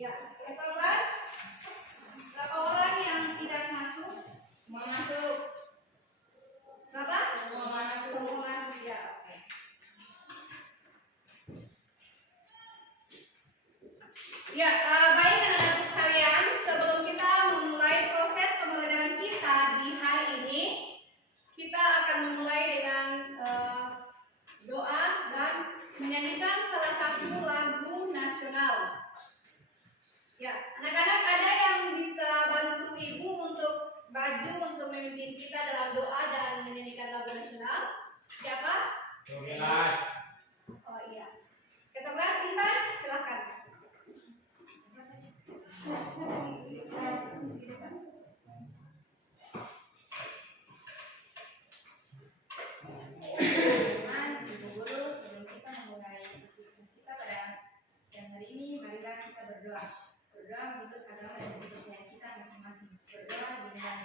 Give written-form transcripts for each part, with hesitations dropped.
Ya, kelas berapa orang yang tidak masuk? Semua masuk. Berapa? Semua masuk. Semua masuk ya. Oke. Ya, baik anak-anak sekalian, sebelum kita memulai proses pembelajaran kita di hari ini, kita akan memulai dengan doa dan menyanyikan salah satu lagu nasional. Ya, anak-anak ada yang bisa bantu ibu untuk baju untuk memimpin kita dalam doa dan menyanyikan lagu nasional? Siapa? Kelas. Oh iya. Ketua kelas Intan, silakan. Ibu guru, sebelum kita memulai aktivitas kita pada siang hari ini, marilah kita berdoa. Berdoa menurut agama dan kepercayaan kita masing-masing. Berdoa dengan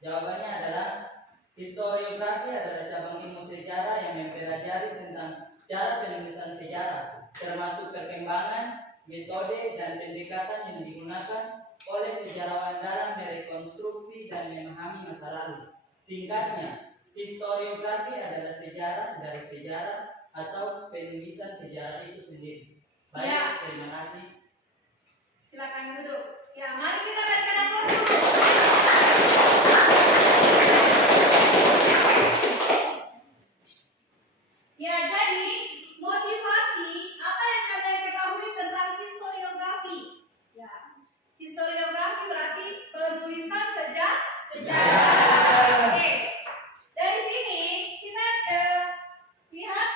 Jawabannya adalah historiografi adalah cabang ilmu sejarah yang mempelajari tentang cara penulisan sejarah, termasuk perkembangan, metode, dan pendekatan yang digunakan oleh sejarawan dalam merekonstruksi dan memahami masa lalu. Singkatnya, historiografi adalah sejarah dari sejarah atau penulisan sejarah itu sendiri. Baik, Ya. terima kasih. Silakan duduk. Ya, mari kita berikan aplaus dulu. Ya, jadi motivasi apa yang kalian ketahui tentang historiografi? Ya, historiografi berarti penulisan sejarah. Oke, dari sini kita lihat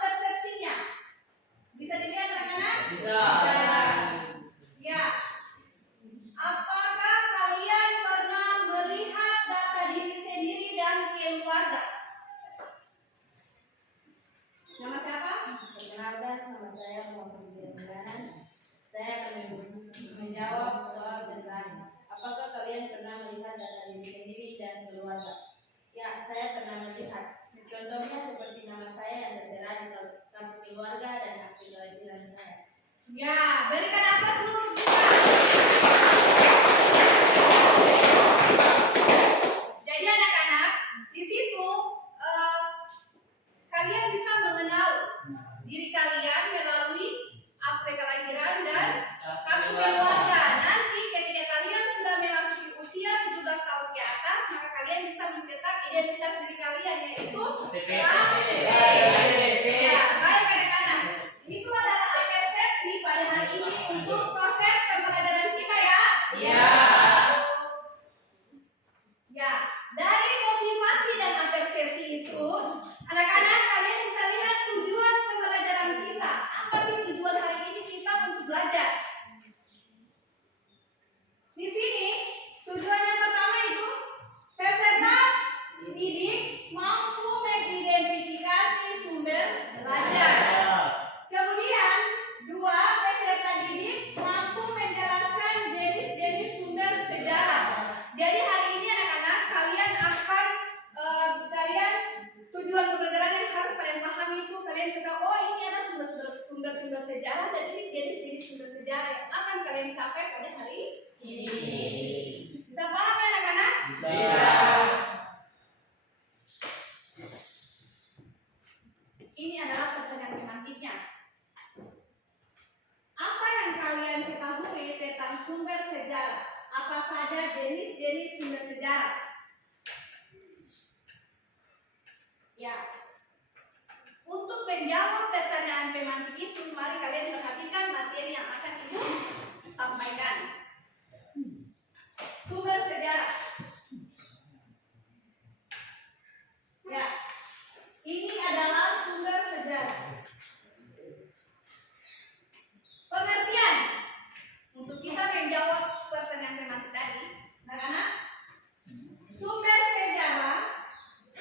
persepsinya. Bisa dilihat anak-anak? Bisa. Ya. Apakah kalian pernah melihat data diri sendiri dan keluarga? Nama siapa? Perkenalkan, nama saya Muhammad Zian. Saya akan menjawab soal tentang apakah kalian pernah melihat data diri sendiri dan keluarga? Ya, saya pernah melihat. Contohnya seperti nama saya yang tertera di kartu keluarga dan akte kelahiran saya. Ya, berikan aplaus dulu untuk kita. Jadi anak-anak, di situ kalian bisa mengenal diri kalian melalui akte kelahiran dan kartu keluarga. Nanti ketika kalian sudah memasuki usia 17 tahun ke atas, maka kalian bisa mencetak identitas diri kalian, yaitu KTP. Ya, baik anak-anak. Itu adalah persepsi pada hari ini untuk proses pembelajaran kita ya. Ya. Ya, dari motivasi dan persepsi itu, anak-anak kalian bisa lihat tujuan pembelajaran kita. Apa sih tujuan hari ini kita untuk belajar? Di sini tujuan yang pertama itu peserta didik mampu mengidentifikasi sumber belajar. Kemudian, dua, peserta didik mampu menjelaskan jenis-jenis sumber sejarah. Jadi hari ini anak-anak kalian akan tujuan pembelajaran yang harus kalian pahami itu kalian sudah ini ada sumber-sumber sejarah dan ini jenis-jenis sumber sejarah yang akan kalian capai pada hari ini. Bisa paham ya anak-anak? Bisa. Ini adalah pertanyaan semantiknya. Apa yang kalian ketahui tentang sumber sejarah? Apa saja jenis-jenis sumber sejarah? Ya. Untuk menjawab pertanyaan semantik itu, mari kalian perhatikan materi yang akan ibu sampaikan. Sumber sejarah. Ya. Ini adalah sumber sejarah. Pengertian untuk kita menjawab pertanyaan semantik tadi, anak-anak. Sumber sejarah,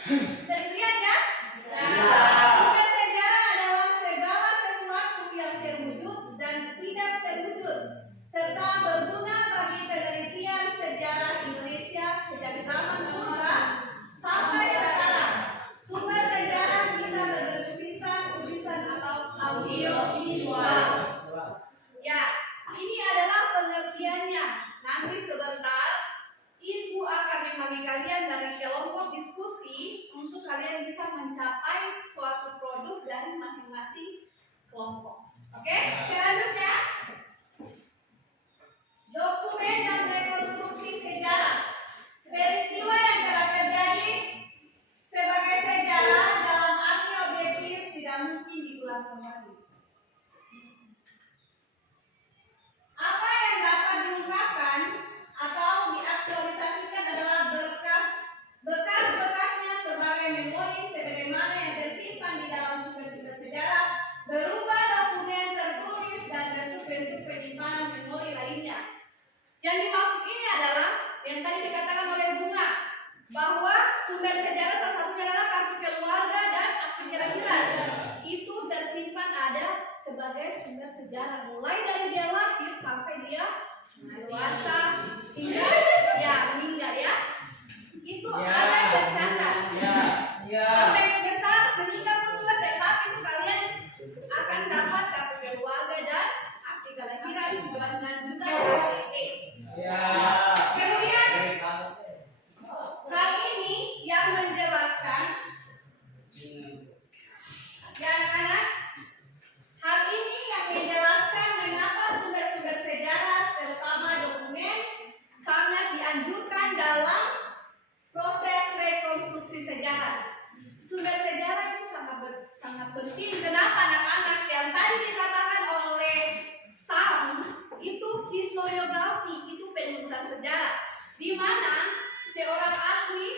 bisa dilihat ya? Sumber sejarah adalah segala sesuatu yang terwujud dan tidak terwujud, serta berguna bagi penelitian sejarah Indonesia sejak zaman purba sampai sekarang. Sumber sejarah bisa berbentuk tulisan atau audio visual. Ya, ini adalah pengertiannya. Nanti sebentar Ibu akan membagi kalian dari kelompok diskusi untuk kalian bisa mencapai suatu produk dari masing-masing kelompok. Oke, selanjutnya dokumen dan rekonstruksi sejarah. Peristiwa yang telah terjadi sebagai sejarah dalam arti objektif tidak mungkin diulang kembali. Apa yang dapat diungkapkan atau diaktualisasikan adalah bekas-bekasnya sebagai memori sebagaimana yang tersimpan di dalam sumber-sumber sejarah, berupa dokumen tertulis dan bentuk-bentuk penyimpanan memori lainnya. Yang dimaksud ini adalah yang tadi dikatakan oleh Bunga, bahwa sumber sejarah salah satunya adalah kartu keluarga dan akte kelahiran. Itu tersimpan ada sebagai sumber sejarah, mulai dari dia lahir sampai dia dewasa hingga meninggal ya. Itu ada tercatat. Sampai besar meninggal pun juga tetap itu kalian akan dapat kartu keluarga dan akte kelahiran 26 juta KTP. asli,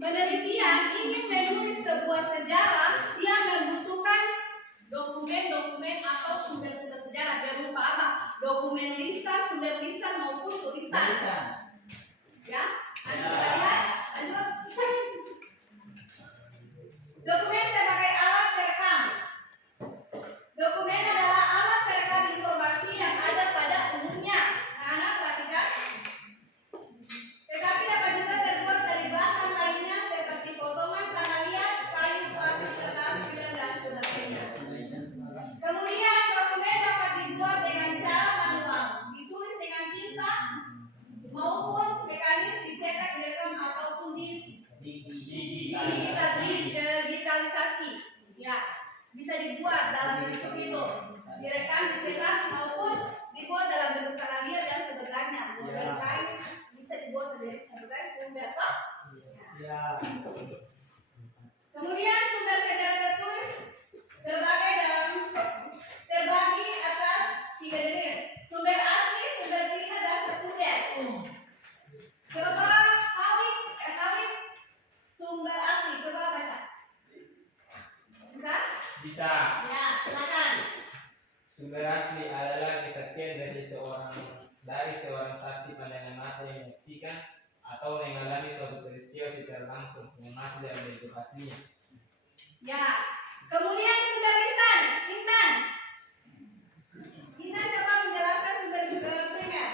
penelitian ingin menulis sebuah sejarah, dia membutuhkan dokumen-dokumen atau sumber-sumber sejarah berupa apa? Dokumen lisan, sumber lisan maupun tulisan. Ya, nanti kita lihat. Lanjut. Dokumen sebagai alat perekam. Dokumen adalah alat perekam informasi yang ada pada umumnya. Anak-anak perhatikan. Tetapi dapat juga terbuat dari bahan lainnya seperti potongan tanah liat, kayu, pasir, kertas, film, dan sebagainya. Kemudian dokumen dapat dibuat dengan cara manual, ditulis dengan tinta maupun mekanis, dicetak, direkam ataupun digitalisasi. Ya, bisa dibuat dalam bentuk itu, direkam, dicetak maupun dibuat dalam bentuk tanah liat dan sebagainya. Mulai kayu bisa dibuat dari sebagai sumber apa? Ya. Kemudian sumber sejarah tertulis terbagi atas 3 jenis: sumber asli, sumber primer, dan sekunder. Coba Khalid sumber asli, coba baca. Bisa? Bisa. Ya, silakan. Sumber asli adalah kesaksian dari seorang saksi pandangan mata yang menyaksikan atau mengalami suatu peristiwa secara langsung yang masih dalam bentuk aslinya. Ya. Kemudian sumber lisan, Intan. Intan coba menjelaskan sumber primer.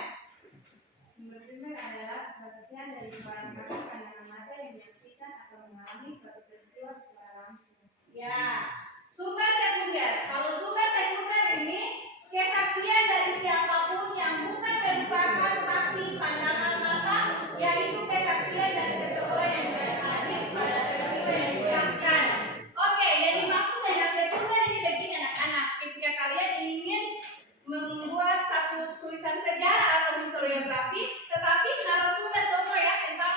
Sumber primer adalah kesaksian dari seorang saksi pandangan mata yang menyaksikan atau mengalami suatu peristiwa secara langsung. Ya. Sumber sekunder. Kalau sumber sekunder ini kesaksian dari siapapun yang bukan merupakan saksi pandangan mata, yaitu kesaksian dari seseorang yang tidak hadir pada peristiwa yang disaksikan. Oke, yang dimaksud dengan sekunder ini begini anak-anak. Ketika kalian ingin membuat satu tulisan sejarah atau historiografi, tetapi narasumber contoh ya tentang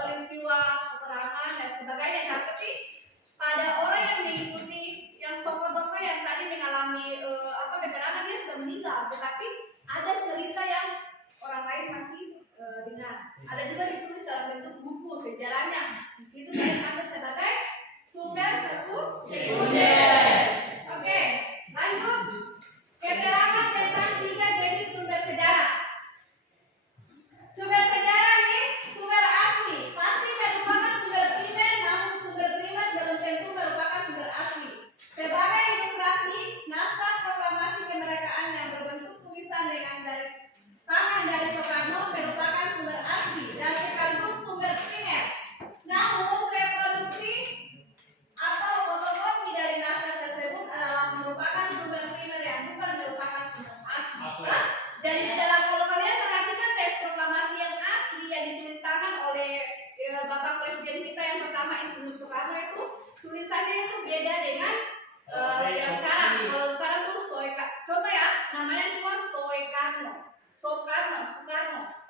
peristiwa peperangan dan sebagainya, tapi pada orang yang mengikuti yang tokoh-tokoh yang tadi mengalami peperangan, dia sudah meninggal, tetapi ada cerita yang orang lain masih dengar. Ada juga ditulis dalam bentuk buku sejarahnya. Di situ kalian ambil sebagai sumber sekunder. Oke, lanjut. Keterangan tentang 3 jenis sumber sejarah. Sumber sejarah ini sumber asli, pasti merupakan sumber primer, namun sumber primer belum tentu merupakan sumber asli. Sebagai ilustrasi, naskah proklamasi kemerdekaan yang berbentuk tulisan dengan garis tangan dari Soekarno merupakan sumber asli dan sekaligus sumber primer. Namun reproduksi atau fotokopi dari naskah tersebut adalah merupakan sumber primer yang bukan merupakan sumber asli. Nah, jadi dalam kalau kalian perhatikan teks proklamasi yang asli yang ditulis tangan oleh Bapak Presiden kita yang pertama Insinyur Soekarno, itu tulisannya itu beda dengan yang sekarang. Kalau sekarang tuh contoh ya, namanya cuma Soekarno.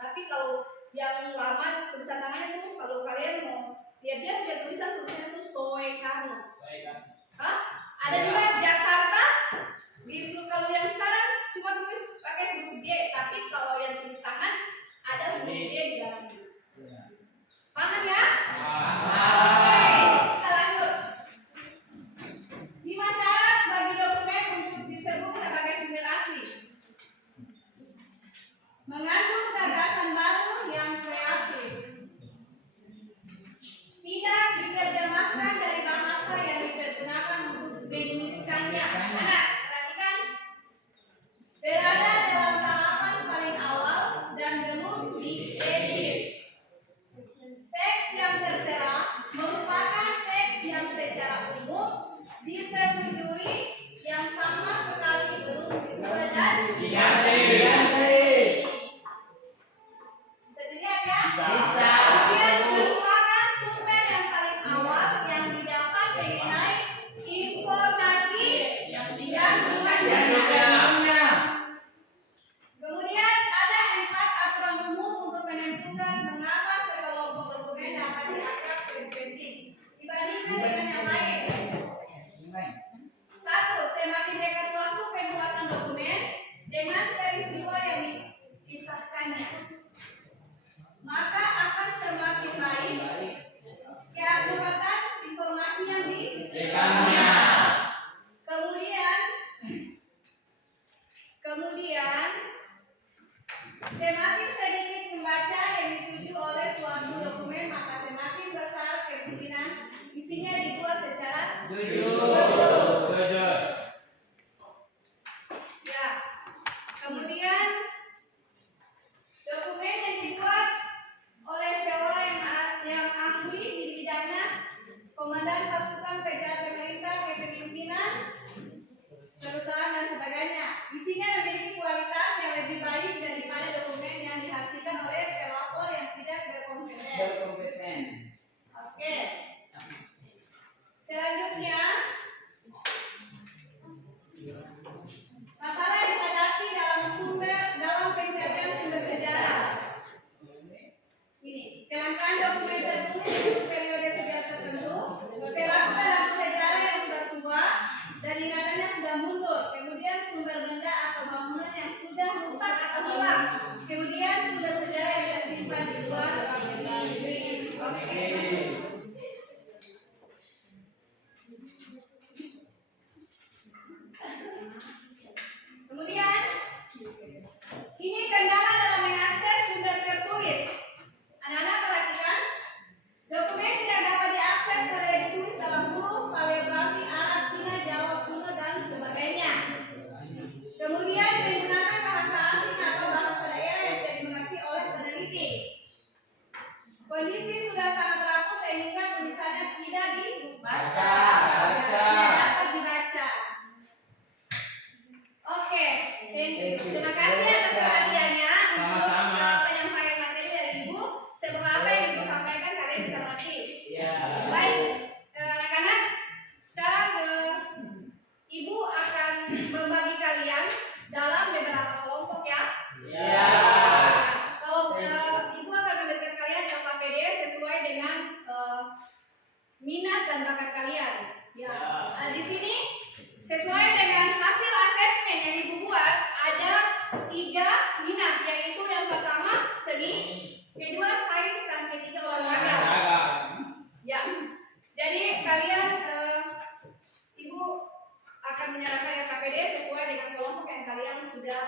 Tapi kalau yang lama tulisan tangannya itu, kalau kalian mau lihat dia punya tulisannya itu Soekarno. Hah? Ada juga Jakarta. Kalau yang sekarang cuma tulis pakai huruf J, tapi kalau yang tulis tangan ada huruf J di dalamnya. Paham ya? Oke, kita lanjut. 5 syarat bagi dokumen untuk disebut sebagai sumber asli. Mengandung gagasan baru yang kreatif. komandan pasukan kejar pemerintah, kepemimpinan, perusahaan dan sebagainya. Isinya memiliki kualitas yang lebih baik daripada dokumen yang dihasilkan oleh pelapor yang tidak berkompeten. Oke. Selanjutnya, masalah yang dihadapi dalam pencarian sumber sejarah. Ini, kelangkaan dokumen tertulis untuk periode sejarah tertentu, pelaku dalam sejarah yang sudah tua dan ingatannya sudah mundur, kemudian sumber benda atau bangunan yang sudah rusak atau hilang, kemudian sumber sejarah yang tersimpan di luar negeri. Oke. Kemudian, ini kendala dalam mengakses sumber tertulis. Anak-anak perhatikan, dokumen tidak dapat diakses karena ditulis dalam huruf paleografi Arab, Cina, Jawa kuno dan sebagainya. Kemudian menggunakan bahasa asing atau bahasa daerah yang tidak dimengerti oleh peneliti. Kondisi sudah sangat rapuh sehingga tulisannya tidak dibaca. Tidak dapat dibaca. Oke, terima kasih atas perhatiannya untuk penyampaian materi dari Ibu. Semoga apa yang Ibu sampaikan kalian bisa mengerti. Baik, anak-anak, sekarang Ibu akan membagi kalian dalam beberapa kelompok ya. Kalau Ibu akan memberikan kalian LKPD sesuai dengan minat dan bakat kalian. Di sini sesuai dengan hasil asesmen yang Ibu buat ada 3 minat, yaitu yang pertama seni, kedua sains, dan ketiga olahraga. Ya, jadi kalian Ibu akan menyerahkan LKPD sesuai dengan kelompok yang kalian sudah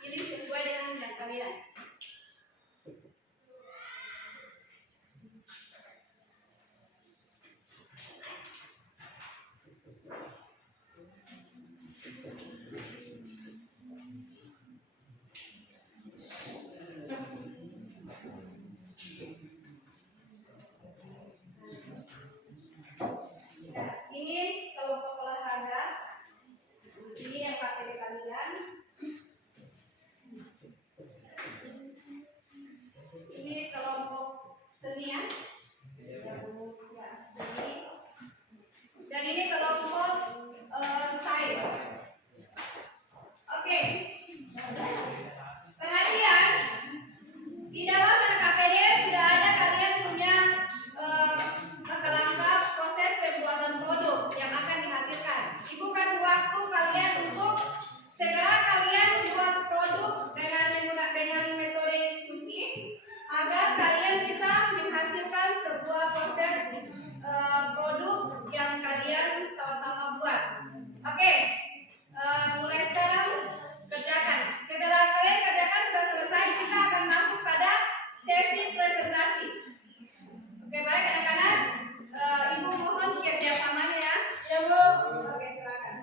pilih sesuai dengan minat kalian. Ini kelompok olahraga. Ini yang pakai kalian. Ini kelompok seni ya. Seni. Dan ini kelompok sains. Oke. Perhatian. Di dalam LKPD sudah ada kalian punya langkah-langkah proses pembuatan produk yang akan dihasilkan. Ibu kasih waktu kalian untuk segera kalian membuat produk dengan metode diskusi agar kalian bisa menghasilkan sebuah proses produk yang kalian sama-sama buat. Oke, mulai sekarang kerjakan. Setelah kalian kerjakan sudah selesai, kita akan masuk pada sesi presentasi. Oke, baik anak-anak, Ibu mohon kerjasamanya ya. Ya Bu. Oke, silakan.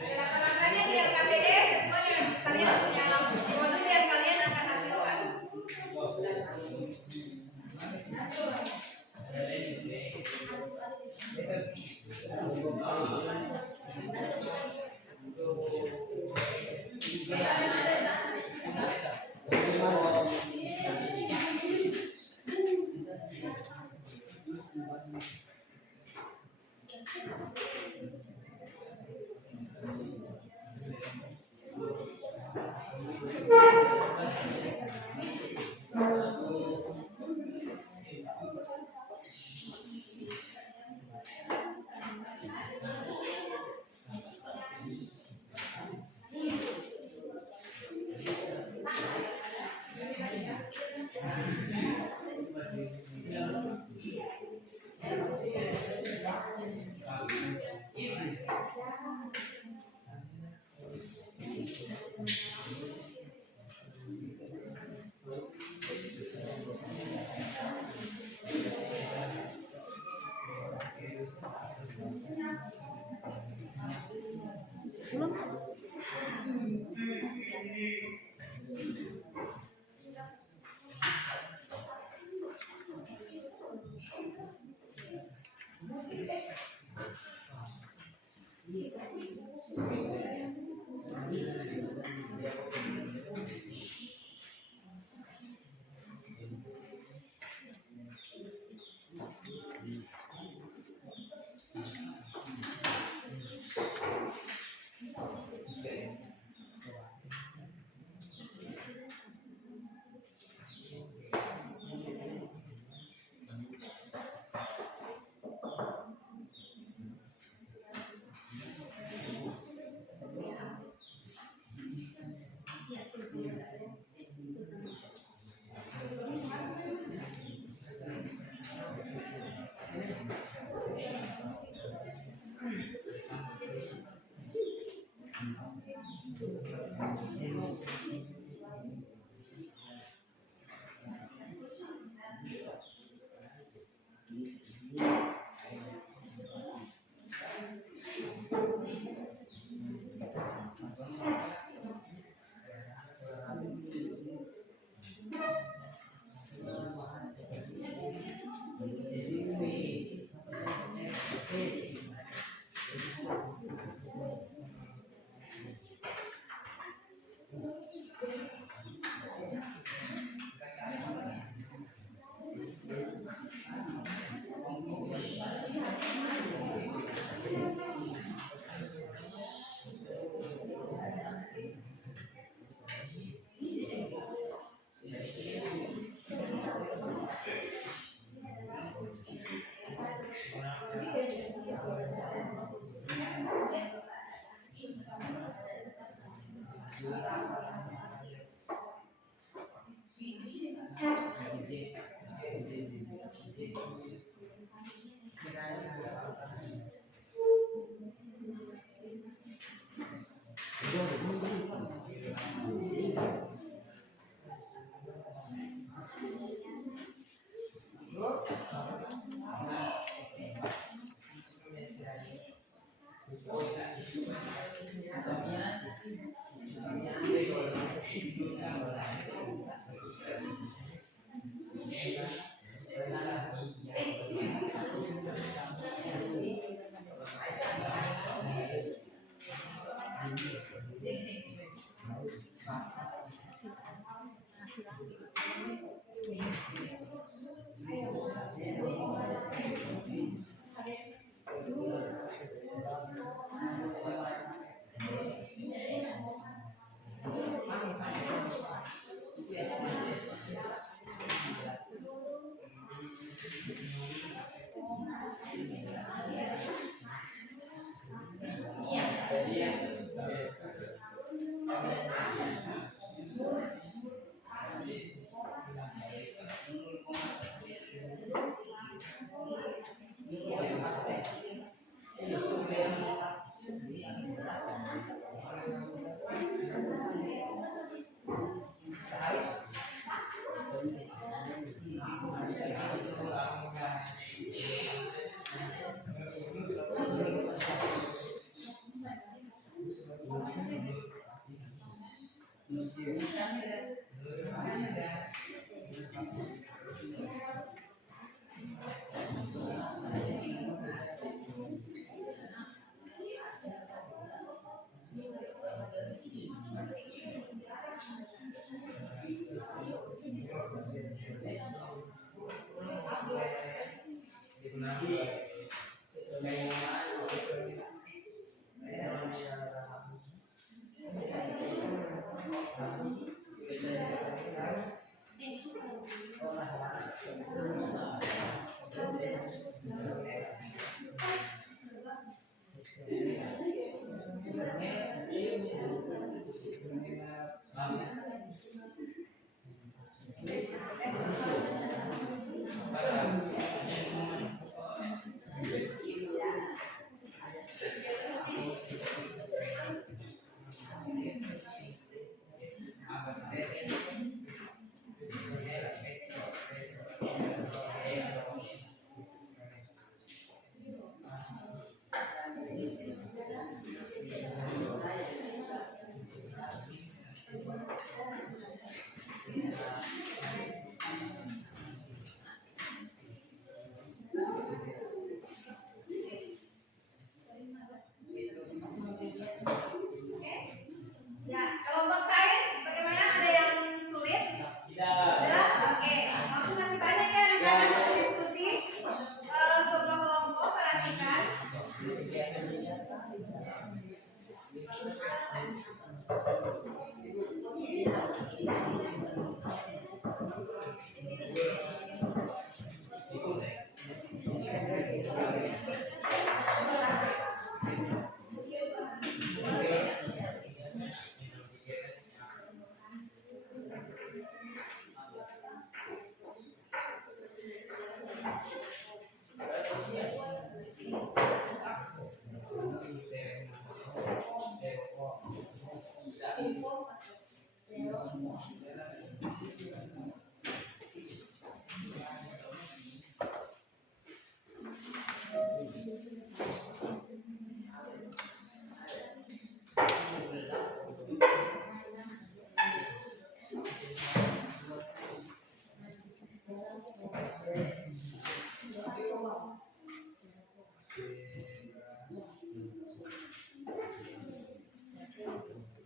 Langkah-langkahnya di LKPD sesuai dengan kalian punya produk yang kalian akan hasilkan.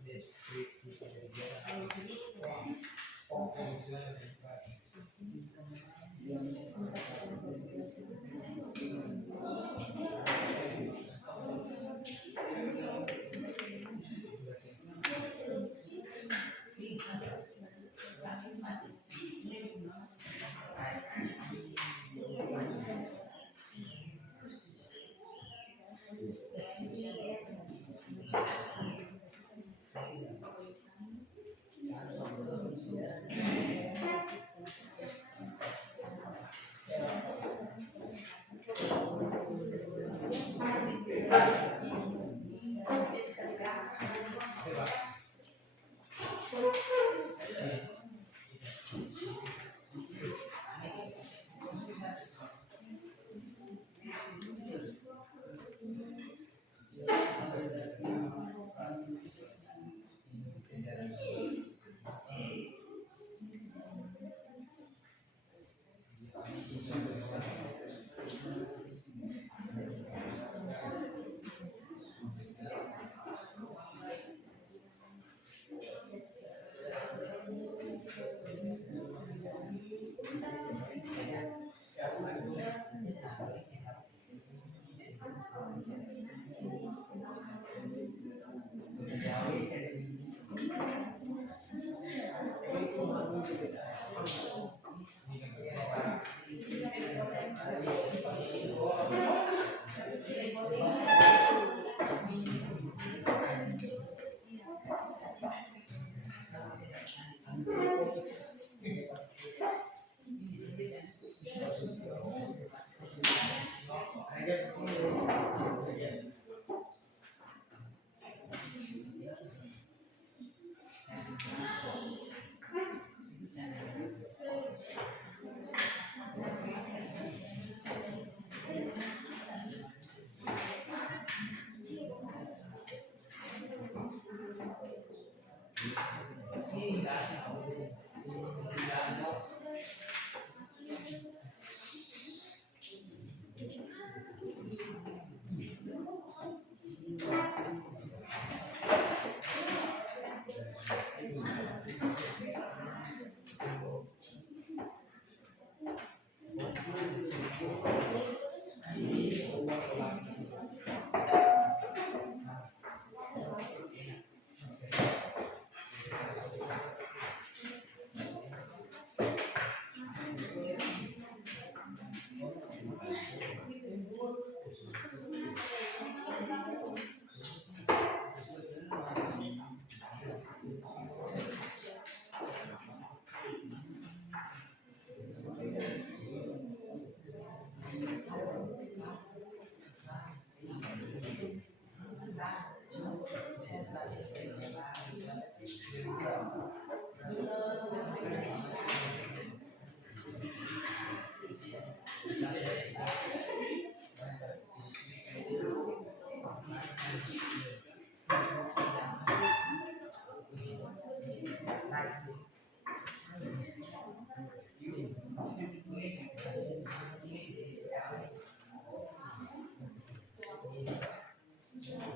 Deskripsi sejarah. Tujuan dan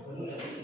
Ini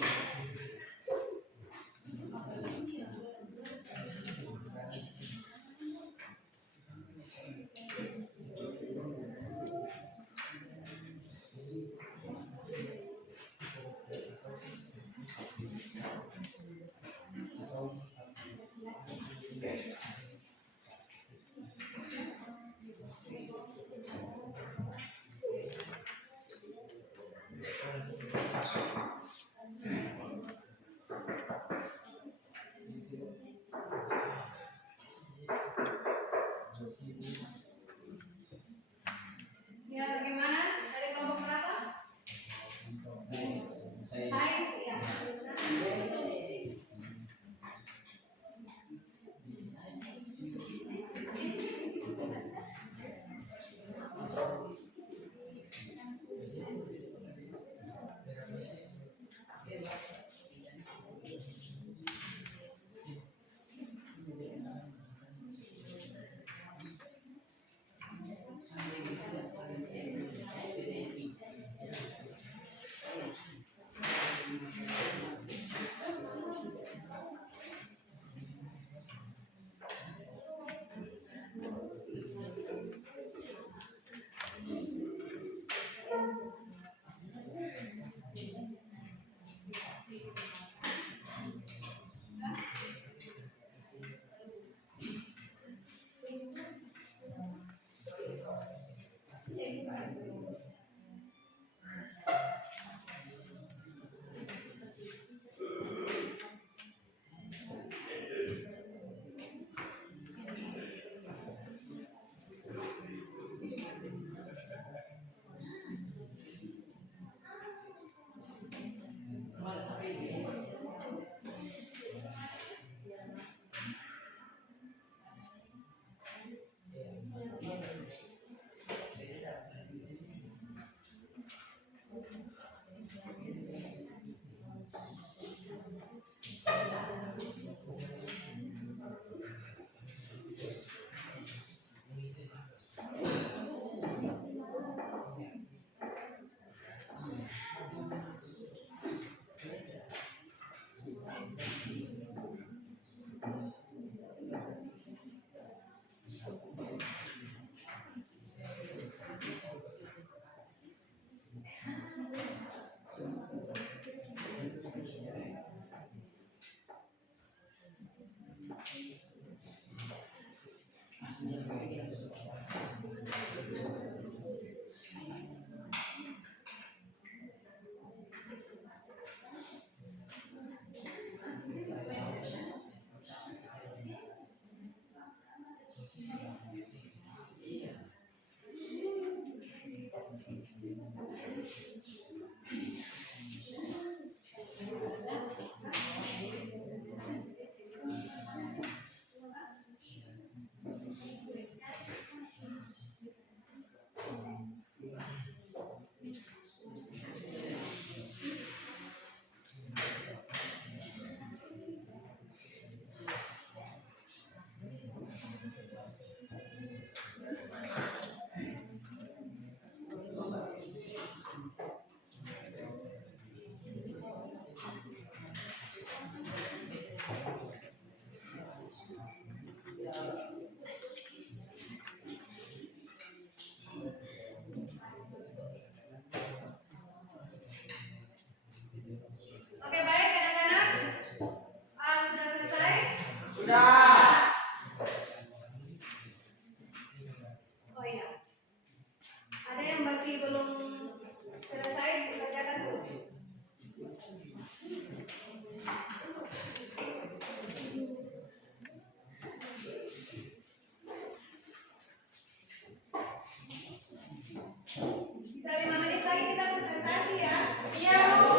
lagi kita presentasi ya. Iya, Bu.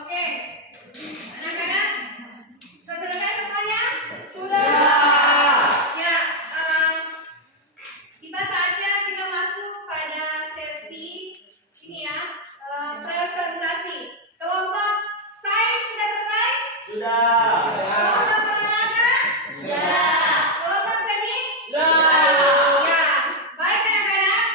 Oke, anak-anak, sudah selesai semuanya? Sudah. Ya, tiba saatnya kita masuk pada sesi ini ya, presentasi. Kelompok sains sudah selesai? Sudah. Kelompok olahraga? Sudah. Kelompok seni? Sudah. Ya, baik anak-anak.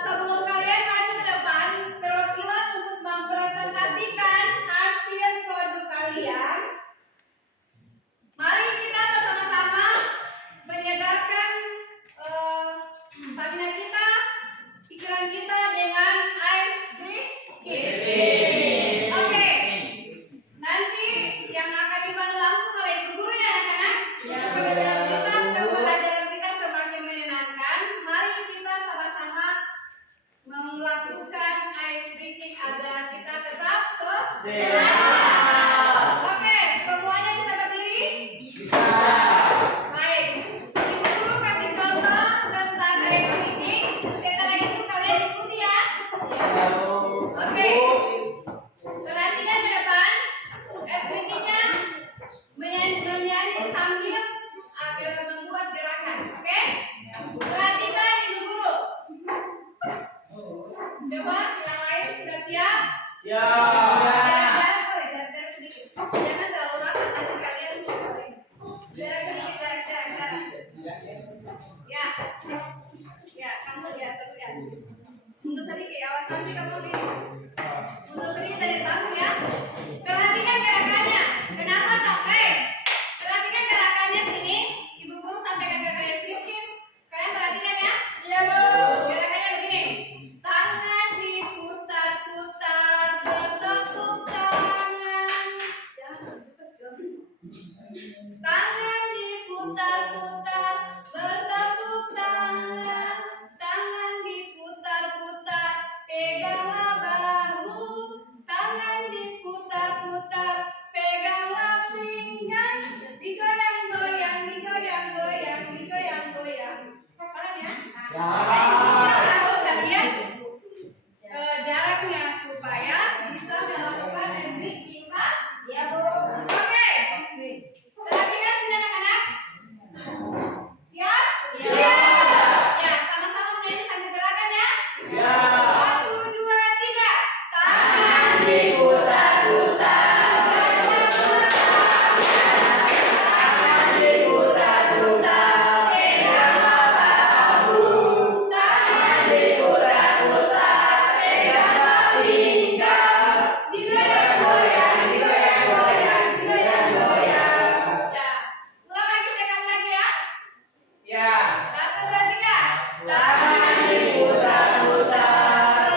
Sebelum kalian maju ke depan, perwakilan untuk mempresentasikan hasil produk kalian. Mari kita bersama-sama menyegarkan stamina kita, pikiran kita dengan ice breathing. Oke, nanti yang akan dipandu langsung oleh ibu guru ya anak-anak. Ya, Untuk pembelajaran kita, pembelajaran kita semakin menyenangkan. Mari kita sama-sama melakukan ice breathing agar kita tetap Sehat. Oke, semuanya bisa berdiri? Bisa. Baik, ibu guru kasih contoh tentang ice breathing. Setelah itu kalian ikuti ya. Oke, perhatikan ke depan. Ice breathingnya menyanyi sambil membuat gerakan. Oke, perhatikan ibu guru. Coba yang lain sudah siap? Siap. Jarak sedikit. Jangan terlalu rapat nanti kalian jarak sedikit jarak. Ya, ya kamu lihat terus ya. Untuk sedikit, awas nanti kamu ini. Untuk sedikit dari tanggung ya. Perhatikan gerakannya. Kenapa sampai? Perhatikan gerakannya sini. Ibu guru sampaikan gerakannya sedikit. Kalian perhatikan ya. Iya, Bu. Gerakannya begini. Tangan diputar-putar, bertepuk tangan. Jangan tangan diputar-putar, bertepuk tangan. Tangan diputar-putar, peganglah bahu. Tangan diputar-putar, peganglah pinggang. Digoyang-goyang, digoyang-goyang, digoyang-goyang. Paham ya? Harus kalian jaraknya supaya bisa melakukan teknik kita. Iya, Bu. Oke. Perhatikan sini anak-anak. Siap? Siap. Ya, sama-sama menyanyi sambil gerakan ya. Ya. 1, 2, 3. Tangan Diputar-putar. Diputar-putar. Peganglah bahu. Tangan diputar-putar. Peganglah pinggang. Digoyang-goyang, digoyang-goyang, digoyang-goyang. Ya. Ulang lagi sekali lagi ya. Ya. 1, 2, 3. Tangan diputar-putar.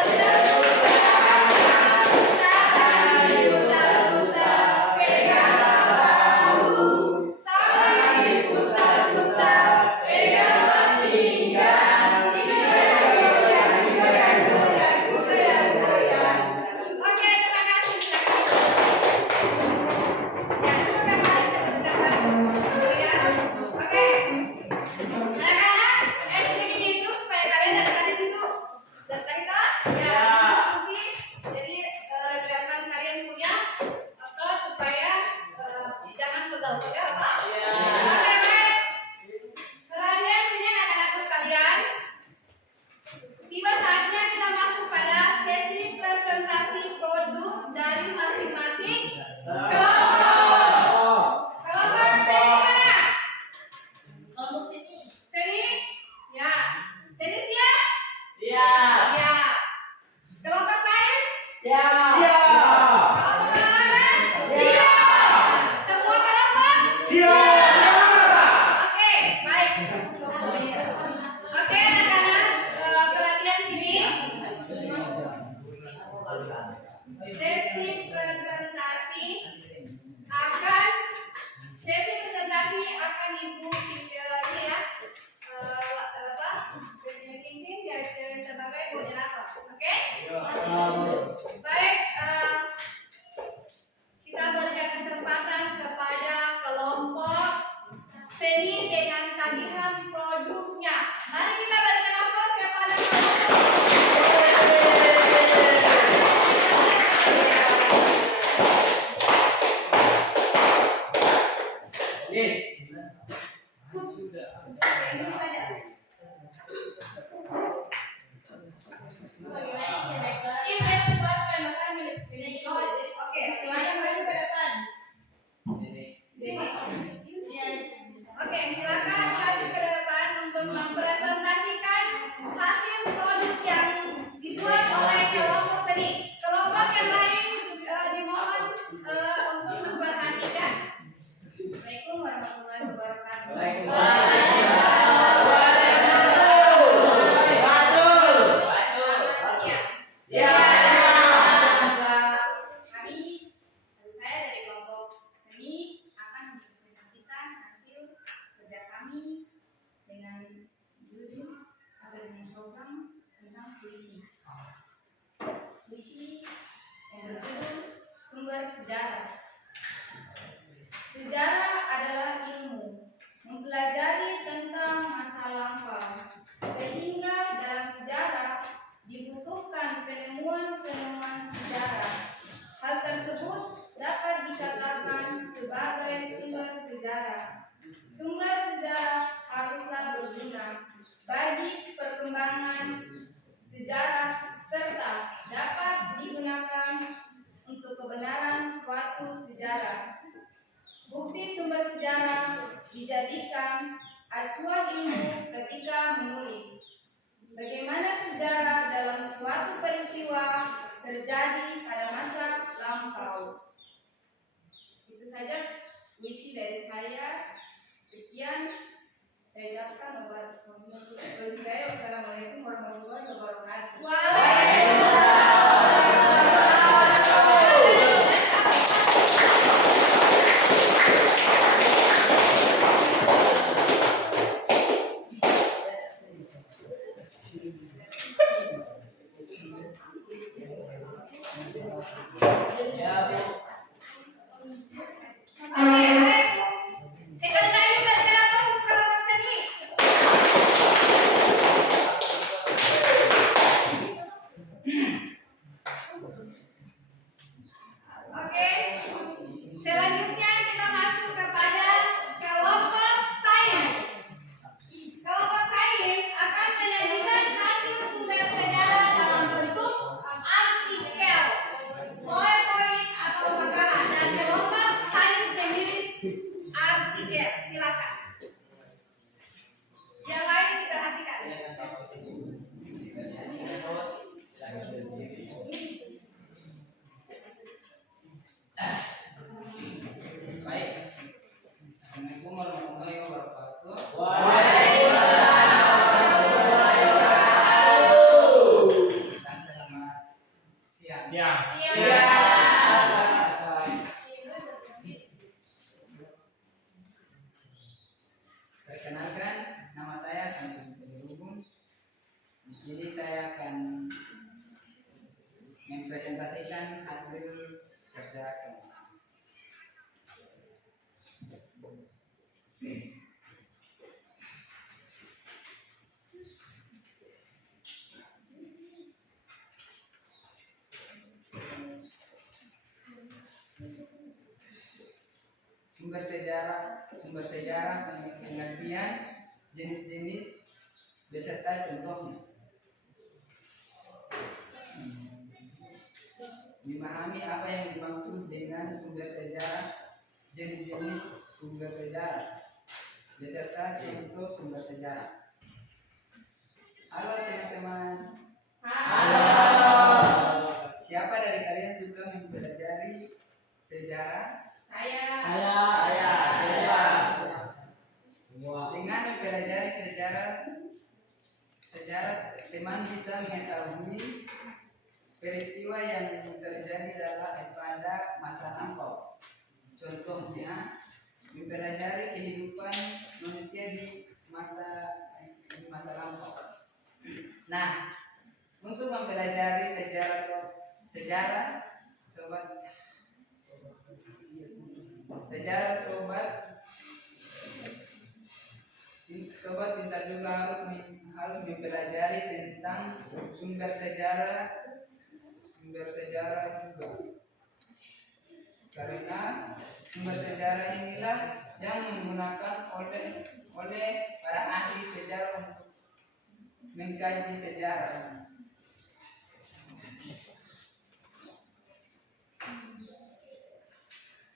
Tangan diputar-putar. Peganglah bahu. Tangan diputar-putar. Peganglah pinggang. Digoyang-goyang, digoyang-goyang, digoyang-goyang. Oke, terima kasih. Ya, dulu kembali sebentar. Ya. Oke. Anak-anak, SPG itu supaya kalian dari tadi duduk. Dari tadi toh? Ya, diskusi. Jadi jangan kalian punya otot supaya jangan pegal-pegal toh. Ya. Oke, baik. Perhatian sini anak-anakku sekalian. Tiba saatnya kita masuk pada sesi presentasi produk dari masing-masing kelompok. Kelompok seni mana? Kelompok sini. Seni? Ya. Seni siap? Siap. Ya. Kelompok sains? Siap. Siap. Kelompok olahraga? Siap. Semua kelompok? Siap. Oke, baik. Oke, anak-anak, perhatian sini. Sesi presentasi akan Ibu ini ya. Pimpin dari sebagai moderator. Oke? Baik, kita berikan kesempatan kepada kelompok seni dengan tagihan produknya. Mari kita berikan aplaus kepada Oke, silakan maju ke depan. Sini. Oke, silakan maju ke depan untuk mempresentasikan hasil produk yang dibuat oleh kelompok seni. Kelompok yang lain dimohon untuk memperhatikan. Assalamualaikum warahmatullahi wabarakatuh. Saya dari kelompok seni akan mempresentasikan hasil kerja kami dengan judul atau dengan program tentang puisi. Puisi yang berjudul Sumber Sejarah. Sejarah adalah ilmu, mempelajari tentang masa lampau, sehingga dalam sejarah dibutuhkan penemuan-penemuan sejarah. Hal tersebut dapat dikatakan sebagai sumber sejarah. Sumber sejarah haruslah berguna bagi perkembangan sejarah serta dapat digunakan untuk kebenaran suatu sejarah. Bukti sumber sejarah dijadikan acuan ilmu ketika menulis. Bagaimana sejarah dalam suatu peristiwa terjadi pada masa lampau. Itu saja puisi dari saya. Sekian saya ucapkan wassalamualaikum warahmatullahi wabarakatuh. Sekali lagi berikan aplaus untuk kelompok seni. Oke, selanjutnya kita masuk kepada kelompok sains. Kelompok sains akan menyajikan hasil sumber sejarah dalam bentuk artikel, PowerPoint atau makalah, dan kelompok sains menulis artikel. Silakan. Yang lain diperhatikan. Baik. Assalamualaikum warahmatullahi wabarakatuh. Dan selamat siang. Perkenalkan, nama saya Santi Penirubung. Di sini saya akan mempresentasikan hasil kerja kami. Sumber sejarah pengertian jenis-jenis beserta contohnya. Memahami apa yang dimaksud dengan sumber sejarah, jenis-jenis sumber sejarah beserta contoh sumber sejarah. Halo teman-teman. Halo. Siapa dari kalian suka mempelajari sejarah? Saya. Dengan mempelajari sejarah, teman bisa mengetahui peristiwa yang terjadi pada masa lampau. Contohnya, mempelajari kehidupan manusia di masa lampau. Nah, untuk mempelajari sobat pintar juga harus mempelajari tentang sumber sejarah juga, karena sumber sejarah inilah yang menggunakan oleh para ahli sejarah untuk mengkaji sejarah.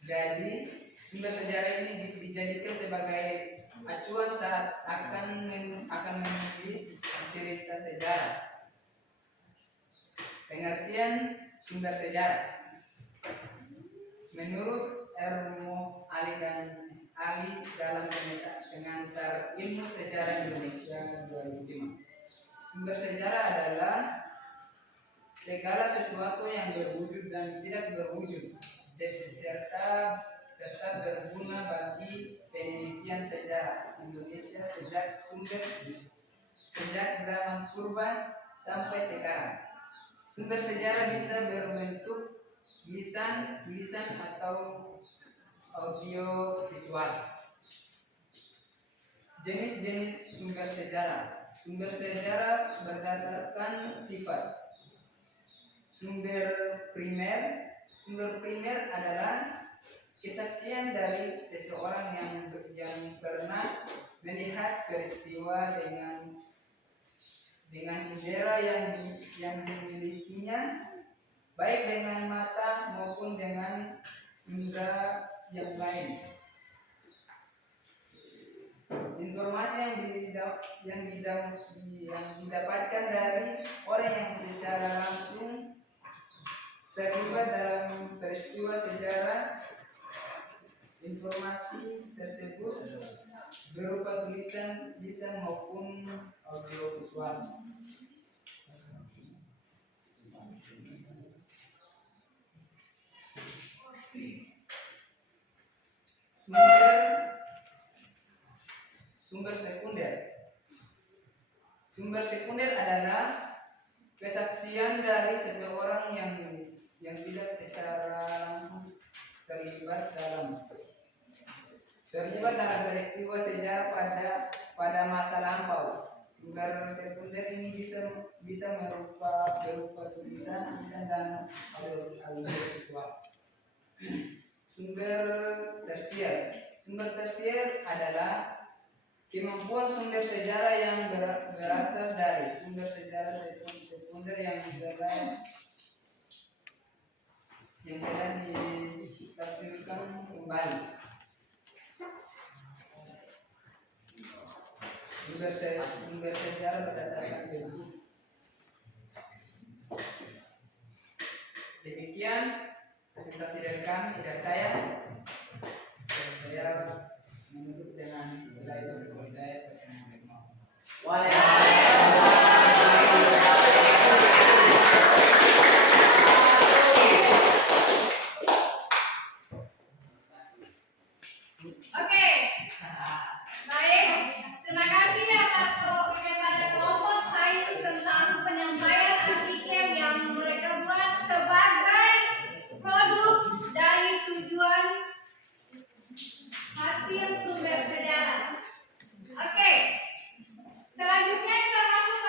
Jadi sumber sejarah ini dijadikan sebagai acuan saat akan menulis cerita sejarah. Pengertian sumber sejarah. Menurut Ermo Ali dalam pengantar ilmu sejarah Indonesia 2005, sumber sejarah adalah segala sesuatu yang berwujud dan tidak berwujud serta berguna bagi penelitian sejarah Indonesia sejak zaman purba sampai sekarang. Sumber sejarah bisa berbentuk tulisan atau audio visual. Jenis-jenis sumber sejarah. Sumber sejarah berdasarkan sifat. Sumber primer adalah kesaksian dari seseorang yang pernah melihat peristiwa dengan indera yang dimilikinya, baik dengan mata maupun dengan indera yang lain. Informasi yang didapatkan dari orang yang secara langsung terlibat dalam peristiwa sejarah. Informasi tersebut berupa tulisan maupun audio visual. Sumber sekunder. Sumber sekunder adalah kesaksian dari seseorang yang tidak secara langsung terlibat dalam peristiwa sejarah pada masa lampau. Sumber sekunder ini bisa berupa tulisan dan audio visual. Sumber tersier adalah kemampuan sumber sejarah yang berasal dari sumber sejarah sekunder yang telah ditafsirkan kembali. Sumber sejarah berdasarkan bentuk. Demikian presentasi dari kami, dari saya. Saya menutup dengan hidayah. Oke, baik. Terima kasih atas kepada kelompok sains tentang penyampaian artikel yang mereka buat sebagai produk dari tujuan hasil sumber sejarah. Oke, selanjutnya kita masuk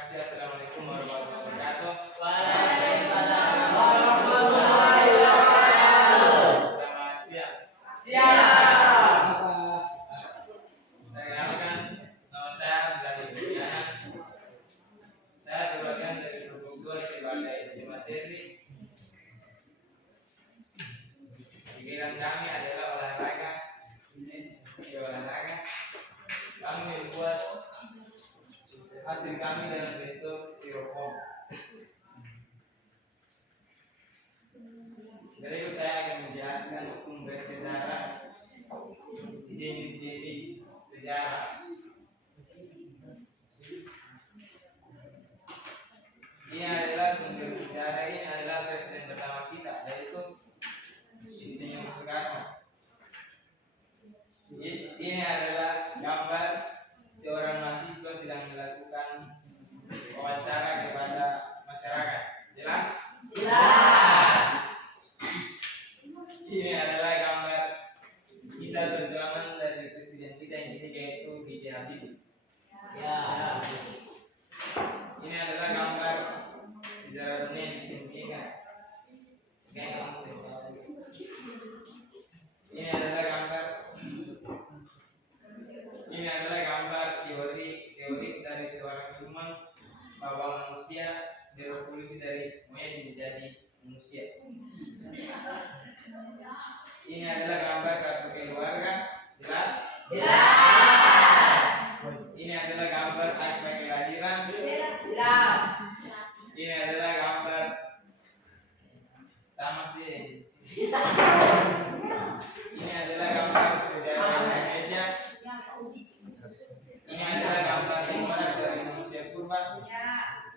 kasih. Assalamualaikum warahmatullahi wabarakatuh. Waalaikumsalam warahmatullahi wabarakatuh. Selamat siang. Siap. Saya kenalkan, nama saya Abdullah Ibn. Saya berbagian dari kelompok 2 sebagai uji materi. Pikiran kami adalah olahraga. Di olahraga, kami membuat hasil kami dalam bentuk styrofoam. Berikut saya akan menjelaskan sumber sejarah, jenis-jenis sejarah. Ini adalah sumber sejarah, ini adalah presiden pertama kita, yaitu Insinyur Soekarno. Ini adalah gambar seorang mahasiswa sedang melakukan wawancara kepada masyarakat. Jelas? Jelas. Ini adalah gambar kisah perjuangan dari presiden kita yang ketiga, yaitu B.J. Habibie. Ya. Ini adalah gambar sejarah dunia yang disembunyikan. Ini adalah gambar teori dari seorang ilmuwan bahwa manusia berevolusi dari monyet menjadi manusia. Ini adalah gambar kartu keluarga. Jelas? Jelas. Ini adalah gambar akta kelahiran. Jelas. Ini adalah gambar sama sih. Ini adalah gambar sejarah Indonesia. Ini adalah gambar dimana dari manusia purba.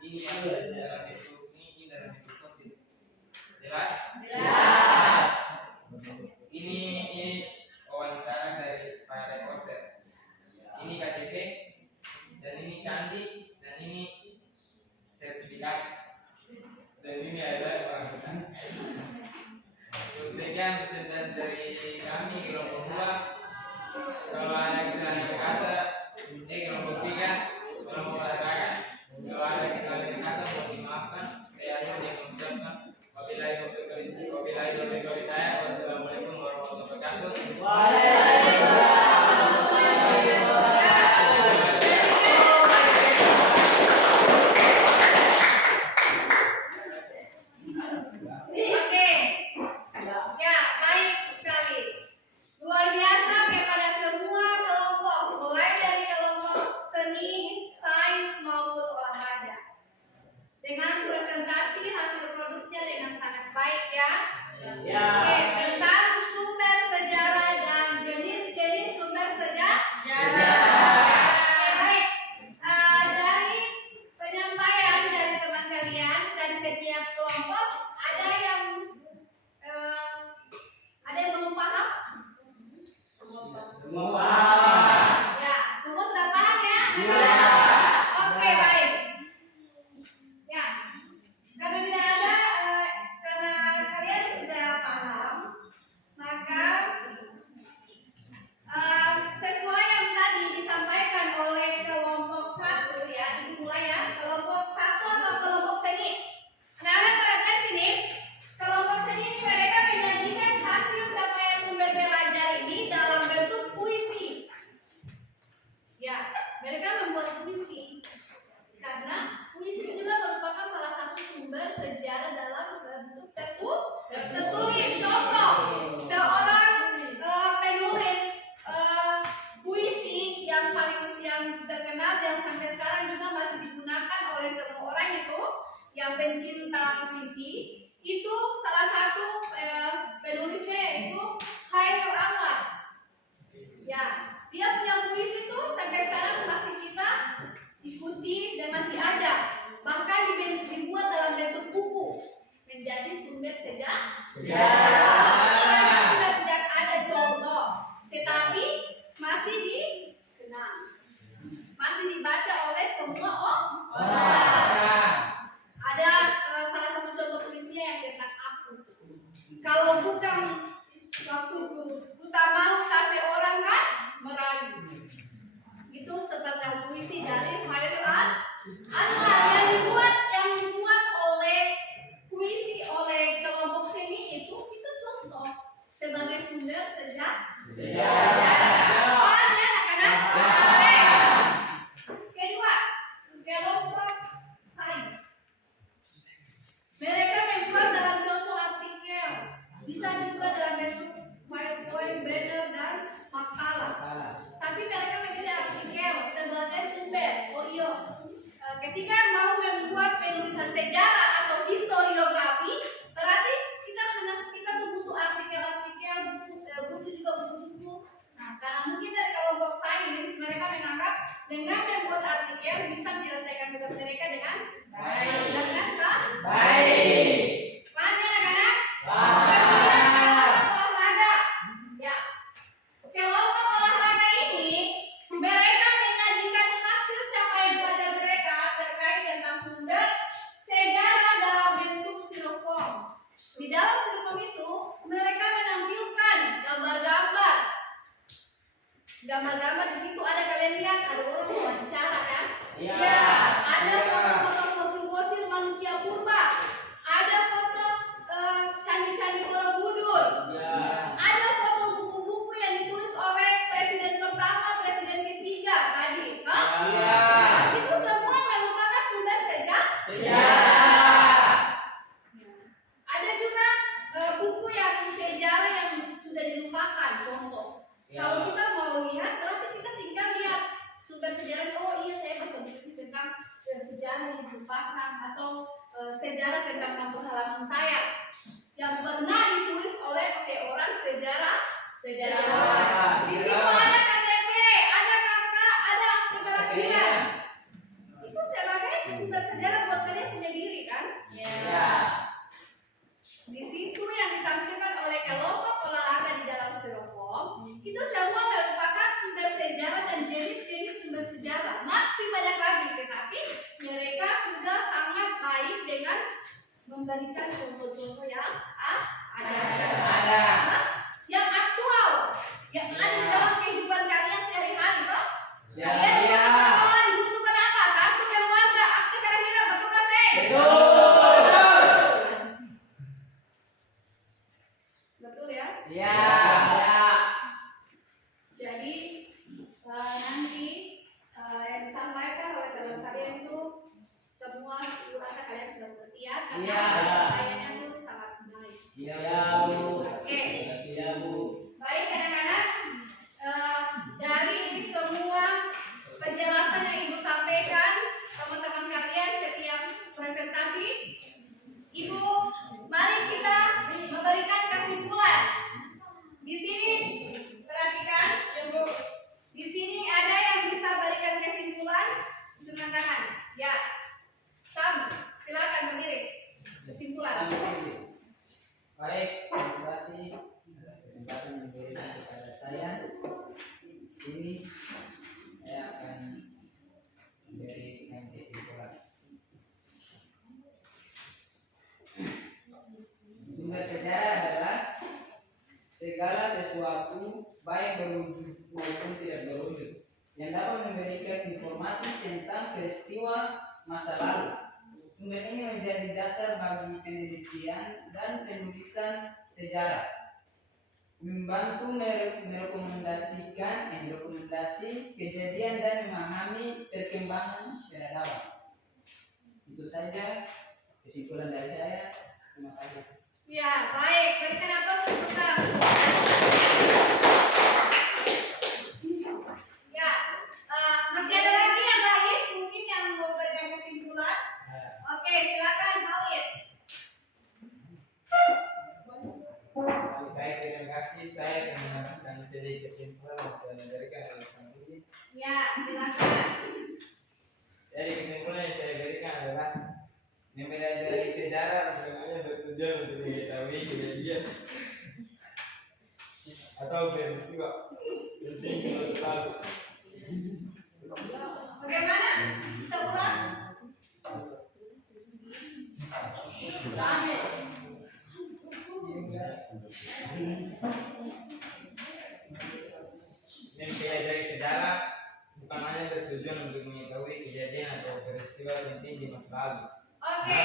Ini adalah ini dalam bentuk fosil. Jelas? Jelas. Ini wawancara dari para reporter. Ini KTP dan ini candi dan ini sertifikat dan ini ada orang hutan. Sekian presentasi dari kami kelompok 2. Kalau ada kesalahan kata, kelompok 3 kelompok olahraga. Kalau ada kesalahan kata mohon dimaafkan. Saya hanya yang mengucapkan wabillahi taufiq wal hidayah. Wassalamualaikum warahmatullahi wabarakatuh. Waalaikumsalam warahmatullahi wabarakatuh. Oke. Ya, baik sekali. Luar biasa kepada semua kelompok, mulai dari kelompok seni, sains maupun olahraga. Dengan presentasi hasil produknya dengan sangat baik ya. Ya. Oke, tentang sumber sejarah dan jenis-jenis sumber sejarah. Oke, baik. Dari penyampaian dari teman kalian dari setiap kelompok ada yang belum paham? Semua. Ya, semua sudah paham ya? Ya. Oke, baik. Ya, karena tidak ada, karena kalian sudah paham, maka sesuai yang tadi disampaikan oleh kelompok 1 ya, ibu mulai ya, kelompok 1 atau kelompok seni. Nah, perhatikan sini, kelompok seni ini mereka menyajikan hasil capaian sumber belajar ini dalam bentuk puisi. Ya, mereka membuat puisi karena puisi itu juga merupakan salah satu sumber sejarah dalam bentuk tertulis. Contoh, seorang penulis puisi yang terkenal yang sampai sekarang juga masih digunakan oleh semua orang itu yang pencinta puisi, itu salah satu penulisnya yaitu Khairul Anwar. Ya, dia punya puisi itu sampai sekarang masih kita ikuti dan masih ada. Bahkan dibuat dalam bentuk buku menjadi sumber sejarah. Sekarang sudah tidak ada contoh, tetapi masih dikenal, masih dibaca oleh semua orang. Ada salah satu contoh puisinya yang tentang aku. Kalau bukan waktu ku tak mau kasih orang kan merayu. Itu sebagai puisi dari Khairul Anwar. ketika mau membuat penulisan sejarah atau historiografi, berarti kita tuh butuh artikel-artikel, butuh juga buku-buku. Nah, karena mungkin dari kelompok sains mereka menganggap dengan membuat artikel bisa menyelesaikan tugas mereka dengan baik. Dengan baik. Paham ya anak-anak? Kemudian kelompok olahraga. Ya. Kelompok olahraga ini mereka menyajikan hasil capaian belajar mereka terkait tentang sumber sejarah dalam bentuk silofon. Di dalam silofon itu mereka menampilkan gambar-gambar. Gambar-gambar di situ ada, kalian lihat ada orang wawancara kan? Iya. Ya, ada foto-foto fosil-fosil manusia purba. Ada foto candi-candi Borobudur. Ya. Ada foto buku-buku yang ditulis oleh presiden pertama, presiden ketiga tadi. Hah? Ya. Itu semua merupakan sumber sejarah. Ada juga buku yang sejarah yang sudah dilupakan, contoh. Ya. Kalau kita mau lihat, berarti kita tinggal lihat sumber sejarah. Oh iya, saya baca buku tentang sejarah yang dilupakan atau sejarah tentang kampung halaman saya yang pernah ditulis oleh seorang sejarawan. Di situ ada KTP, ada kakak, ada akte kelahiran. Itu sebagai sumber sejarah buat kalian punya diri kan? Ya. Di situ yang ditampilkan oleh kelompok olahraga di dalam styrofoam itu semua merupakan sumber sejarah dan jenis-jenis sumber sejarah. Masih banyak lagi, tetapi mereka sudah sangat baik dengan memberikan contoh-contoh yang ada. Yang aktual, yang ada di dalam kehidupan kalian sehari-hari, toh? Ya. Kalian di sekolah dibutuhkan apa? Kartu keluarga, akte kelahiran, betul nggak sih? Betul ya? Jadi nanti yang disampaikan oleh teman kalian itu semua rasa kalian sudah mengerti ya, karena Iya. penyampaiannya itu sangat baik. Ya, Bu. Oke. Ya, Bu. Baik anak-anak, dari ini semua penjelasan yang Ibu sampaikan teman-teman kalian setiap presentasi, Ibu mari kita memberikan kesimpulan. Di sini perhatikan, Ibu. Di sini ada yang bisa berikan kesimpulan, cuma tangan. Ya, Sam, silakan berdiri. Kesimpulan. Baik, terima kasih atas kesempatan yang diberikan kepada saya. Di sini saya akan memberikan kesimpulan. Sumber sejarah adalah segala sesuatu baik berwujud maupun tidak berwujud yang dapat memberikan informasi tentang peristiwa masa lalu. Sumber ini menjadi dasar bagi penelitian dan penulisan sejarah, membantu merekomendasi kejadian dan memahami perkembangan peradaban. Itu saja kesimpulan dari saya. Terima kasih. Ya, baik. Berikan aplaus untuk Sam. Ya, masih ada lagi yang lain mungkin yang mau berikan kesimpulan? Oke, silakan Khalid. Baik, terima kasih. Saya akan sedikit kesimpulan yang diberikan oleh Sang Guru. Ya, silakan. Jadi kesimpulan yang saya berikan adalah mempelajari sejarah sebenarnya bertujuan untuk mengetahui kejadian atau peristiwa penting di masa lalu. Bagaimana? Bisa ulang? Mempelajari sejarah bukan hanya bertujuan untuk mengetahui kejadian atau peristiwa penting di masa lalu, Oke.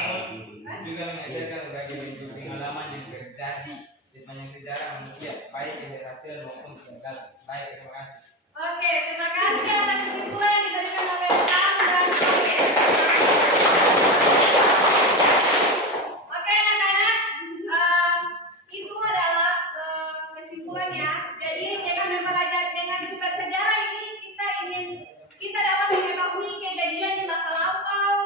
namun juga mengajarkan berbagai bentuk pengalaman yang terjadi sepanjang sejarah manusia, baik keberhasilan maupun kegagalan. Baik, terima kasih. Oke, terima kasih atas kesimpulan yang diberikan oleh Sam dan Khalid. Oke anak-anak, itu adalah kesimpulannya. Jadi dengan mempelajari dengan sumber sejarah ini kita dapat mengetahui kejadian di masa lampau,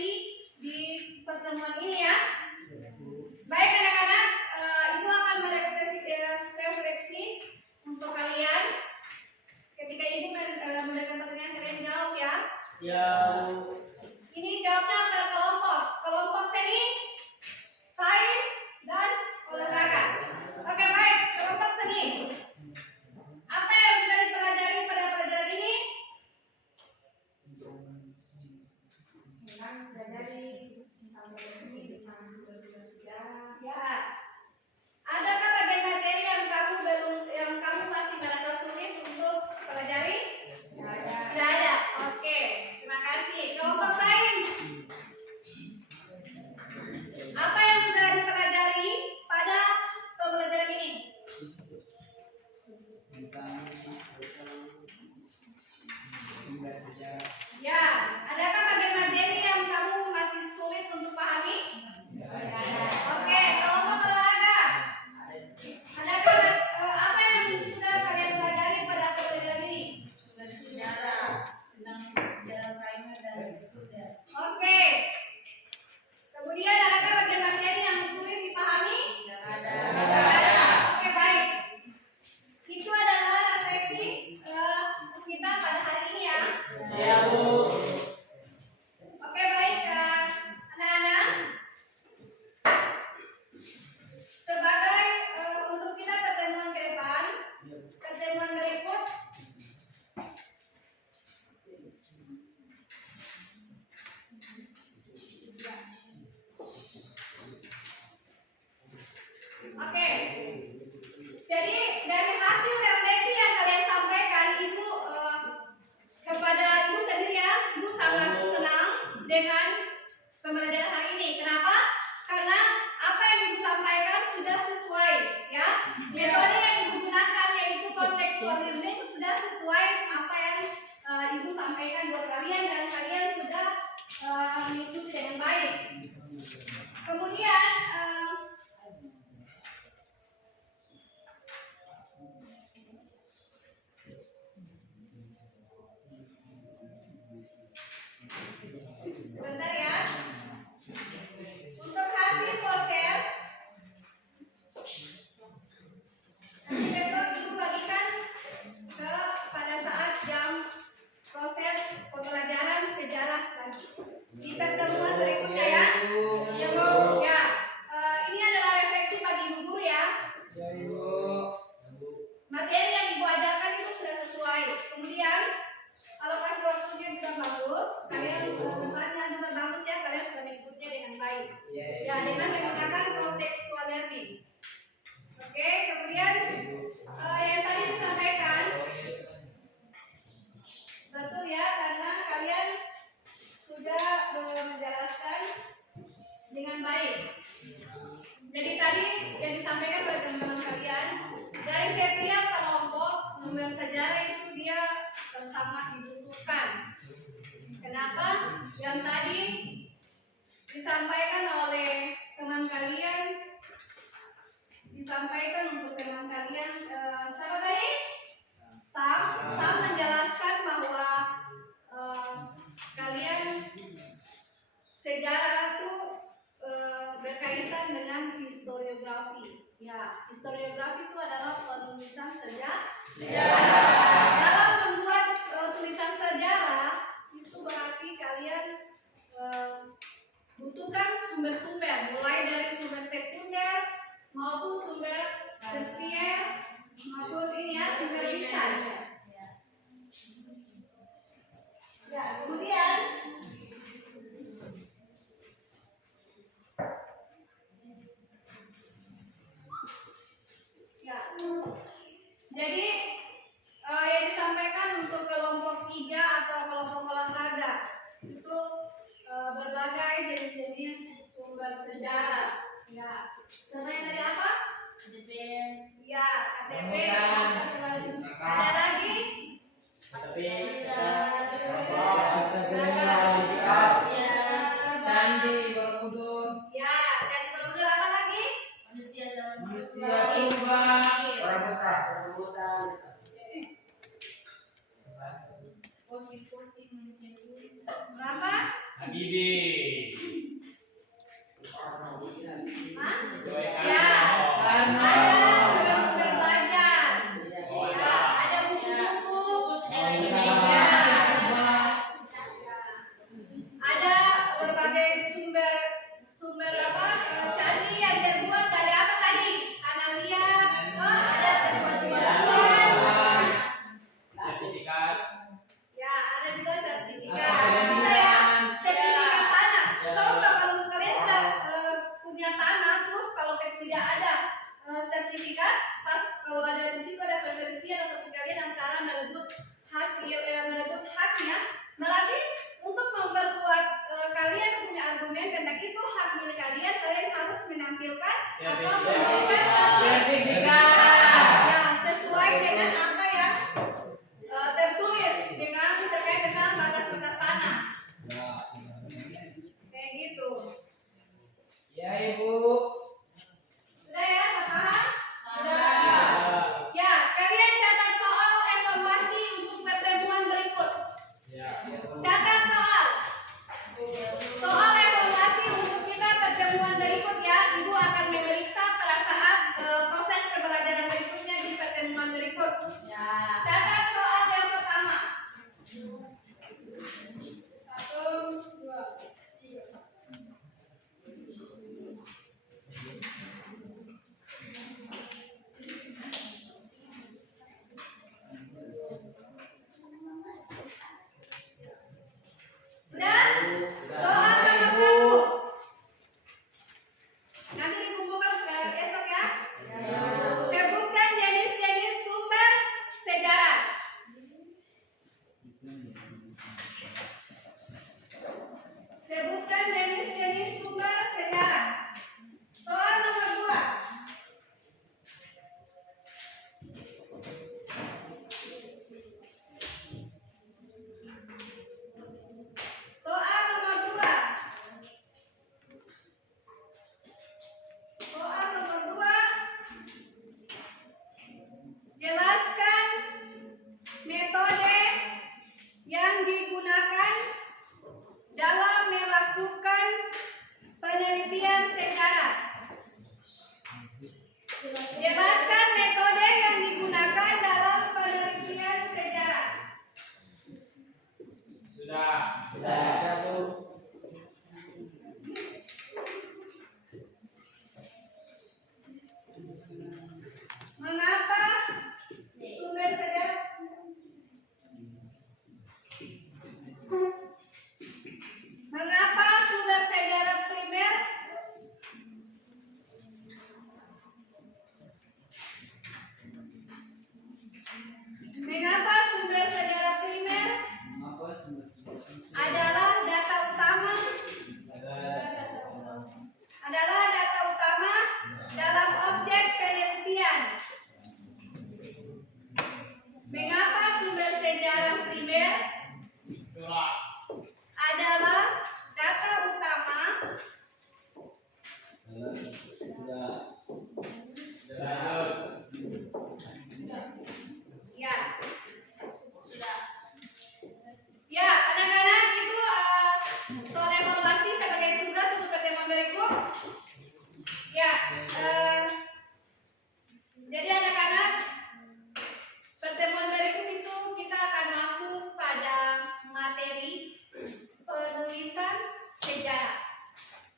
refleksi di pertemuan ini ya. Baik anak-anak, Ibu akan refleksi untuk kalian. Ketika Ibu memberikan pertanyaan, kalian jawab ya. Ya. Ini jawabnya per kelompok. Kelompok seni, sains, dan olahraga. Oke baik, kelompok seni. Apa yang sudah dipelajari pada pelajaran ini? Ya. Adakah bagian materi yang kamu masih merasa sulit untuk pelajari? Tidak ada. Oke, terima kasih. Kelompok sains. Apa yang sudah dipelajari pada pembelajaran ini? Sumber sejarah. Ya, adakah bagian materi yang kamu masih sulit untuk pahami? Oke, kelompok olahraga. Adakah apa yang sudah kalian pelajari pada pembelajaran ini? Sumber sejarah, tentang sejarah primer dan sekunder. Oke. Kemudian adakah bagian materi yang sulit dipahami? Tidak ada. Tidak ada. Oke, baik. Itu adalah refleksi kita pada hari ini ya. Ya, Bu. Oke, baik anak-anak. Sebagai untuk kita pertemuan ke depan, pertemuan berikut, oke. Jadi dari hasil refleksi yang kalian sampaikan, Ibu kepada Ibu sendiri ya, Ibu sangat senang dengan pembelajaran hari ini. Kenapa? Karena apa yang Ibu sampaikan sudah sesuai, ya. Metode yang Ibu gunakan yaitu contextual learning sudah sesuai apa yang Ibu sampaikan buat kalian dan kalian sudah mengikuti dengan baik. Kemudian sebentar ya. Untuk hasil proses nanti besok Ibu bagikan pada saat jam proses pembelajaran sejarah lagi di pertemuan berikutnya ya. Ya Bu. Ya. Ini adalah refleksi bagi Ibu guru ya. Ya Ibu. Materi yang Ibu ajarkan itu sudah sesuai. Kemudian alokasi waktunya bisa bagus. Kalian bebannya juga bagus ya. Kalian sudah mengikutinya dengan baik. Ya, dengan menggunakan contextual learning. Oke, kemudian yang tadi disampaikan betul ya, karena kalian sudah menjelaskan dengan baik. Jadi tadi yang disampaikan oleh teman-teman kalian, dari setiap kelompok sumber sejarah itu dia sangat dibutuhkan. Kenapa? Yang tadi disampaikan oleh teman kalian, disampaikan untuk teman kalian, siapa tadi? Sam menjelaskan bahwa kalian sejarah itu berkaitan dengan historiografi. Ya, historiografi itu adalah penulisan sejarah. Dalam membuat tulisan sejarah itu berarti kalian butuhkan sumber-sumber, mulai dari sumber sekunder maupun sumber tersier maupun ini ya sumber lisan. Ya, kemudian ya, jadi yang disampaikan untuk kelompok 3 atau kelompok olahraga itu berbagai jenis-jenis sumber sejarah. Ya, contohnya dari apa? ADP. Ya, ATP. Kemudian, Ada lagi? Tapi Candi Borobudur. Ya, Candi Borobudur. Apa lagi? Manusia zaman Manusia purba. Kursi manusia dulu. Berapa? Habibie. Ya, bisa ya. Sertifikat tanah. Coba kalau kalian udah punya tanah, terus kalau tidak ada sertifikat, pas kalau ada di situ ada perselisihan atau perkalian antara merebut merebut haknya, berarti untuk memperkuat kalian punya argumen tentang itu hak milik kalian, kalian harus menampilkan atau memberikan sertifikat ya sesuai dengan apa yang tertulis dengan terkait dengan batas-batas tanah. Kayak gitu. Ya Ibu. Sudah ya, paham? Sudah. Ya, kalian catat soal evaluasi untuk pertemuan berikut. Catat soal. Soal evaluasi untuk kita pertemuan berikut ya. Ibu akan memeriksa pada saat proses pembelajaran berikutnya di pertemuan berikut. Catat soal yang pertama. 1, 2, 3. Sudah? Soal nomor 1. Nanti dikumpulkan esok ya. Sebutkan jenis-jenis sumber sejarah. Sebutkan jenis-jenis sumber sejarah. Soal nomor 2. Soal nomor 2. Soal nomor 2. Jelaskan metode yang digunakan dalam melakukan penelitian sejarah. Jelaskan metode yang digunakan dalam penelitian sejarah. Sudah. Mengapa sumber sejarah? Mengapa sumber sejarah primer? Mengapa sumber sejarah primer adalah data utama? Adalah data utama dalam objek penelitian. Mengapa sumber sejarah primer adalah data utama ya. Ya, anak-anak itu soal evaluasi sebagai tugas untuk pertemuan berikut. Ya, jadi anak-anak pertemuan berikut itu kita akan masuk pada materi penulisan sejarah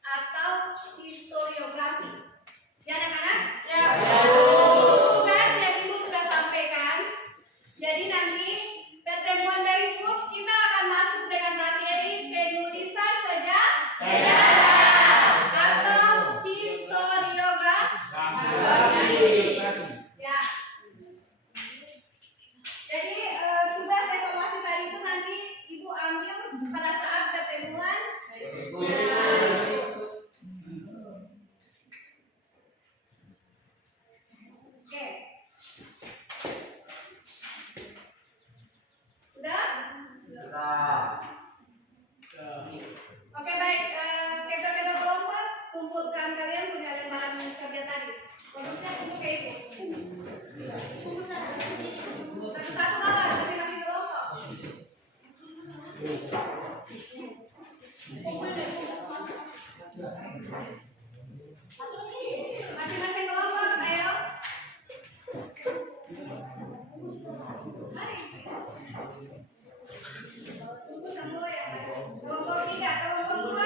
atau historiografi. Ya anak-anak? Ya. Itu tugas yang Ibu sudah sampaikan. Jadi nanti pertemuan berikut kita akan masuk dengan materi penulisan sejarah atau historiografi. Ya. Jadi tugas evaluasi tadi itu nanti Ibu ambil pada saat pertemuan. Oke. Sudah? Oke baik, kita kelompok kumpulkan kalian punya lembaran kerja tadi. Produknya Ibu ke Ibu. Satu-satu kawan, masing-masing kelompok. Masing-masing kelompok, ayo. Mari. Semua ya. Kelompok 3, kelompok 2.